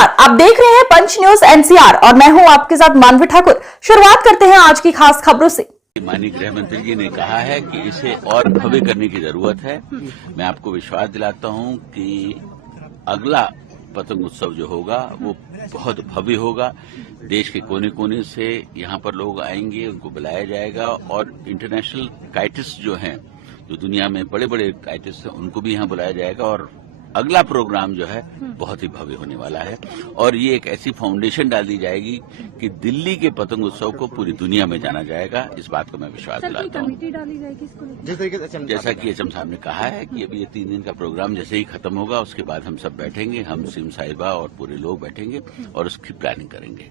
नमस्कार, आप देख रहे हैं पंच न्यूज एनसीआर और मैं हूं आपके साथ मानवी ठाकुर। शुरुआत करते हैं आज की खास खबरों से। माननीय गृह मंत्री जी ने कहा है कि इसे और भव्य करने की जरूरत है। मैं आपको विश्वास दिलाता हूं कि अगला पतंग उत्सव जो होगा वो बहुत भव्य होगा। देश के कोने कोने से यहां पर लोग आएंगे, उनको बुलाया जाएगा और इंटरनेशनल काइटिस्ट जो हैं, जो दुनिया में बड़े बड़े काइटिस्ट हैं, उनको भी यहां बुलाया जाएगा और अगला प्रोग्राम जो है बहुत ही भव्य होने वाला है। और ये एक ऐसी फाउंडेशन डाल दी जाएगी कि दिल्ली के पतंग उत्सव को पूरी दुनिया में जाना जाएगा। इस बात को मैं विश्वास दिलाता हूँ। जैसा कि एचएम साहब ने कहा है कि अभी ये 3 दिन का प्रोग्राम जैसे ही खत्म होगा उसके बाद हम सब बैठेंगे, हम सीएम साहिबा और पूरे लोग बैठेंगे और उसकी प्लानिंग करेंगे।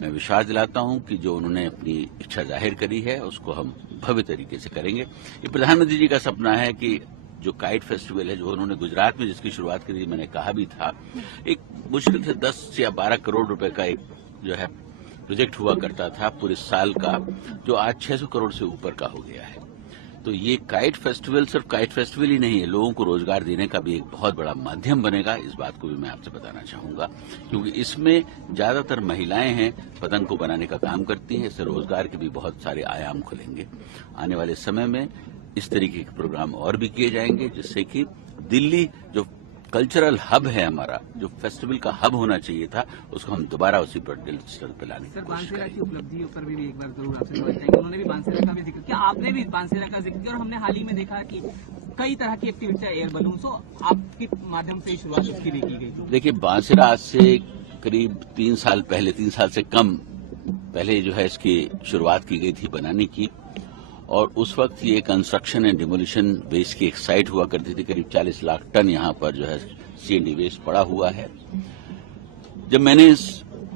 मैं विश्वास दिलाता हूं कि जो उन्होंने अपनी इच्छा जाहिर करी है उसको हम भव्य तरीके से करेंगे। ये प्रधानमंत्री जी का सपना है कि जो काइट फेस्टिवल है, जो उन्होंने गुजरात में जिसकी शुरुआत करी, मैंने कहा भी था, एक मुश्किल से 10 या 12 करोड़ रुपए का एक जो है प्रोजेक्ट हुआ करता था पूरे साल का, जो आज 600 करोड़ से ऊपर का हो गया है। तो ये काइट फेस्टिवल सिर्फ काइट फेस्टिवल ही नहीं है, लोगों को रोजगार देने का भी एक बहुत बड़ा माध्यम बनेगा। इस बात को भी मैं आपसे बताना चाहूंगा, क्योंकि इसमें ज्यादातर महिलाएं हैं, पतंग को बनाने का काम करती हैं। इससे रोजगार के भी बहुत सारे आयाम खुलेंगे। आने वाले समय में इस तरीके के प्रोग्राम और भी किए जाएंगे, जिससे कि दिल्ली जो कल्चरल हब है हमारा, जो फेस्टिवल का हब होना चाहिए था, उसको हम दोबारा उसी पर स्तर पर लाने की कोशिश करेंगे। की उपलब्धियों पर भी एक बार जरूर आपसे बात करेंगे। उन्होंने भी बांसेरा का भी जिक्र किया, आपने भी बांसेरा का जिक्र किया और हमने हाल ही में देखा कि कई तरह की एक्टिविटी है, एयर बलून, आपके माध्यम से शुरुआत उसकी भी की गई। देखिए, बांसेरा आज से करीब 3 साल पहले, 3 साल से कम पहले जो है इसकी शुरुआत की गई थी बनाने की। और उस वक्त ये कंस्ट्रक्शन एंड डिमोलिशन वेस्ट की एक साइट हुआ करती थी। करीब 40 लाख टन यहाँ पर जो है सीएनडी वेस्ट पड़ा हुआ है। जब मैंने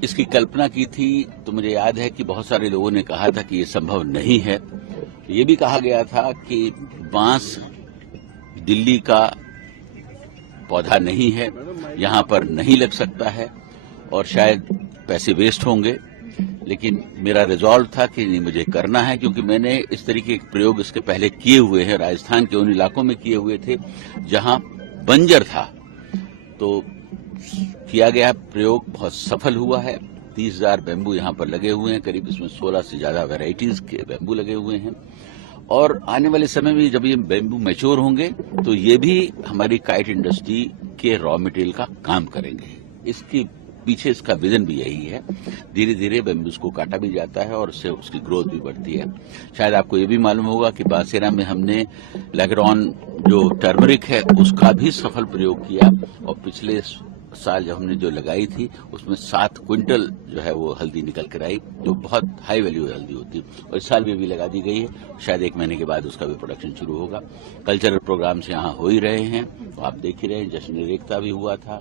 इसकी कल्पना की थी तो मुझे याद है कि बहुत सारे लोगों ने कहा था कि ये संभव नहीं है। ये भी कहा गया था कि बांस दिल्ली का पौधा नहीं है, यहाँ पर नहीं लग सकता है और शायद पैसे वेस्ट होंगे। लेकिन मेरा रिजॉल्व था कि नहीं, मुझे करना है, क्योंकि मैंने इस तरीके के प्रयोग इसके पहले किए हुए हैं। राजस्थान के उन इलाकों में किए हुए थे जहां बंजर था, तो किया गया प्रयोग बहुत सफल हुआ है। 30,000 बैम्बू यहां पर लगे हुए हैं, करीब इसमें 16 से ज्यादा वेराइटीज के बैम्बू लगे हुए हैं। और आने वाले समय में जब ये बैम्बू मैच्योर होंगे तो ये भी हमारी काइट इंडस्ट्री के रॉ मटेरियल का काम करेंगे। इसकी पीछे इसका विजन भी यही है। धीरे धीरे बैम्बूस को काटा भी जाता है और उससे उसकी ग्रोथ भी बढ़ती है। शायद आपको ये भी मालूम होगा कि बांसेरा में हमने लैग्रॉन जो टर्मरिक है उसका भी सफल प्रयोग किया और पिछले साल जब हमने जो लगाई थी उसमें 7 क्विंटल जो है वो हल्दी निकल कर आई, जो बहुत हाई वैल्यू हल्दी होती है। और इस साल भी लगा दी गई है। शायद 1 महीने के बाद उसका भी प्रोडक्शन शुरू होगा। कल्चरल प्रोग्राम्स यहाँ हो ही रहे हैं, तो आप देख ही रहे हैं। जश्न एकता भी हुआ था।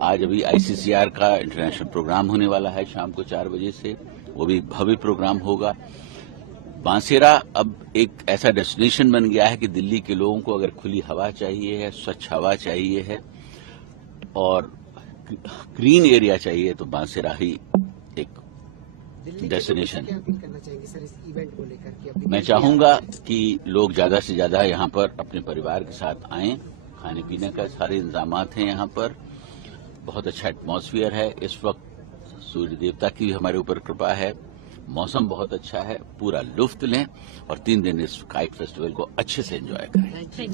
आज अभी आईसीसीआर का इंटरनेशनल प्रोग्राम होने वाला है शाम को 4 बजे से, वो भी भव्य प्रोग्राम होगा। बांसेरा अब एक ऐसा डेस्टिनेशन बन गया है कि दिल्ली के लोगों को अगर खुली हवा चाहिए है, स्वच्छ हवा चाहिए है और ग्रीन एरिया चाहिए, तो बांसेरा ही एक डेस्टिनेशन है। मैं चाहूंगा कि लोग ज्यादा से ज्यादा यहाँ पर अपने परिवार के साथ आएं। खाने पीने का सारे इंतजामात हैं यहाँ पर, बहुत अच्छा एटमॉस्फेयर है। इस वक्त सूर्य देवता की भी हमारे ऊपर कृपा है, मौसम बहुत अच्छा है। पूरा लुत्फ लें और 3 दिन इस काइट फेस्टिवल को अच्छे से एंजॉय करें।